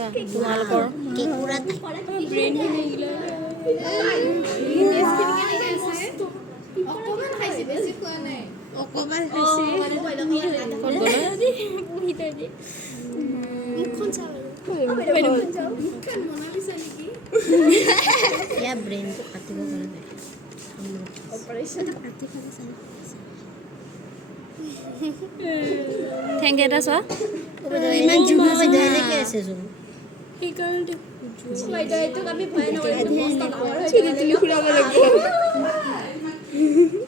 তোমালোকৰ কেকুৰা ব্ৰেইন হিলে অকমান খাইছে বেছি খোৱা নাই অকমান খাইছে ক'ত গ'ল পুহি তই দি মুখখন চাব মুখখন বনাবিছা নেকি ইয়া ব্ৰেইনটো কাটিব পৰা নাই অপাৰেশ্যন কাটি খালে চাই ঠেং কেইটা চোৱা ইমান জুম এনেকৈ আছে জুম সেইকাৰণে বাইদেউটোক আমি ভয় নকৰোঁ ফুৰাব লাগিব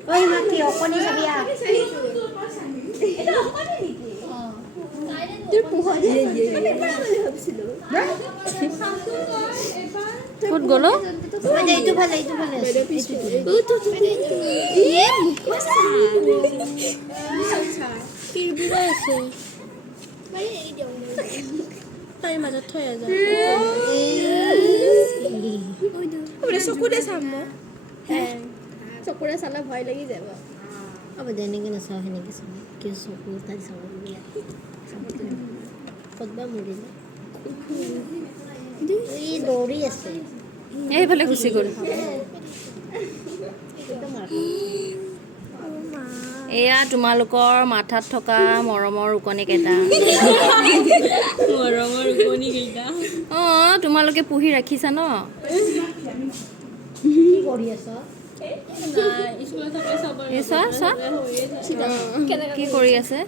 ঐ মাতি অকণি চাবি এটা অকণি নেকি তোৰ পোহৰ ক'ত গ'ল এইটো ভালে আছে বিৰাই আছে তাইৰ মাজত থৈ আছা চকুৰে চাম মই চকুৰে চালে ভয় লাগি যাব अब देनेके नचाওঁ সেনেকৈ চাওঁ কিয় চকু তাই চাব ক'তবা মৰিলে এই দৌৰি আছে এইফালে গুচি গ'ল এয়া তোমালোকৰ মাথাত থকা মৰমৰ ৰুকনি কেইটা মৰমৰ ৰুকনি কেইটা অঁ তোমালোকে পুহি ৰাখিছা ন কি কৰি আছ এই চোৱা চোৱা কি কৰি আছে